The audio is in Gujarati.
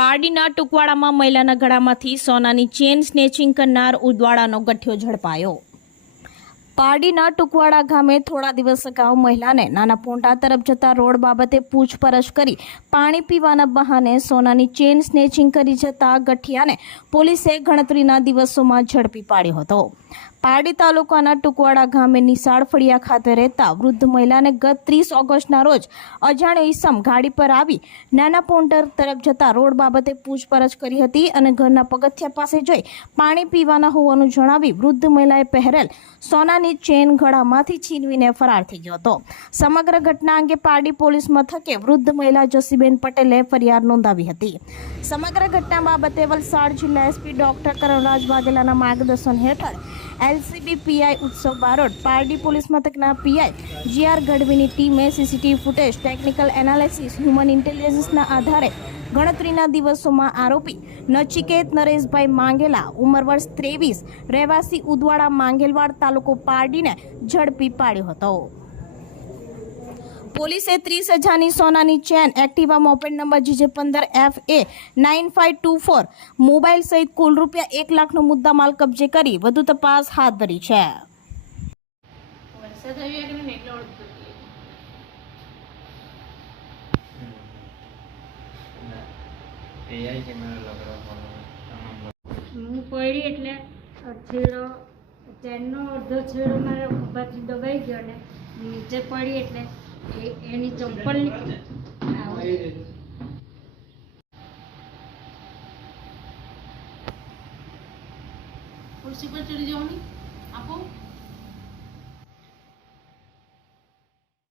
પારડીના ટુકવાડામાં મહિલાના ગળામાંથી સોનાની ચેન સ્નેચિંગ કરનાર ઉદવાડાનો ગઠિયો ઝડપાયો. પારડીના ટુકવાડા ગામે થોડા દિવસ અગાઉ મહિલાને નાના પોંડા તરફ જતા રોડ બાબતે પૂછપરછ કરી પાણી પીવાના બહાને સોનાની ચેન સ્નેચિંગ કરી જતા ગઠિયાને પોલીસે ગણતરીના દિવસોમાં ઝડપી પાડ્યો હતો. પારડી તાલુકાના ટુકવાડા ગામે નિશાળ ફળિયા ખાતે રહેતા વૃદ્ધ મહિલાને ગત ત્રીસ ઓગસ્ટના રોજ અજાણ્યો ઈસમ ગાડી પર આવી નાના પોન્ટર તરફ જતા રોડ બાબતે પૂછપરછ કરી હતી અને ઘરના પગથિયા પાસે જઈ પાણી પીવાના હોવાનું જણાવી વૃદ્ધ મહિલાએ પહેરેલ સોનાની ચેન ગળામાંથી છીનવીને ફરાર થઈ ગયો હતો. સમગ્ર ઘટના અંગે પારડી પોલીસ મથકે વૃદ્ધ મહિલા જોશીબેન પટેલે ફરિયાદ નોંધાવી હતી. સમગ્ર ઘટના બાબતે વલસાડ જિલ્લા એસપી ડોક્ટર કરણરાજ વાઘેલાના માર્ગદર્શન હેઠળ LCB PI Utsav Barot, Pardi police મથકના પીઆઈ જીઆર ગઢવીની ટીમે CCTV footage, technical analysis, human ઇન્ટેલિજન્સના આધારે ગણતરીના દિવસોમાં આરોપી નચિકેત નરેશભાઈ માંગેલા, ઉંમર વર્ષ ત્રેવીસ, રહેવાસી ઉદવાડા માંગેલવાડ તાલુકો પારડીને ઝડપી પાડ્યો હતો. પોલીસે ત્રીસ હજારની સોનાની chain, Activa moped number GJ પંદર F A nine five two four mobile સહિત કુલ રૂપિયા એક લાખનો મુદ્દામાલ કબજે કરી વધુ તપાસ હાથ ધરી છે. એટલે હું પડી એટલે છેડો ચેનનો અડધો છેડો મારા ઊભાથી દબાઈ ગયો ને નીચે પડી એટલે એની ચંપલ નીકળી ખુરશી પર ચડી જવાની? આપો.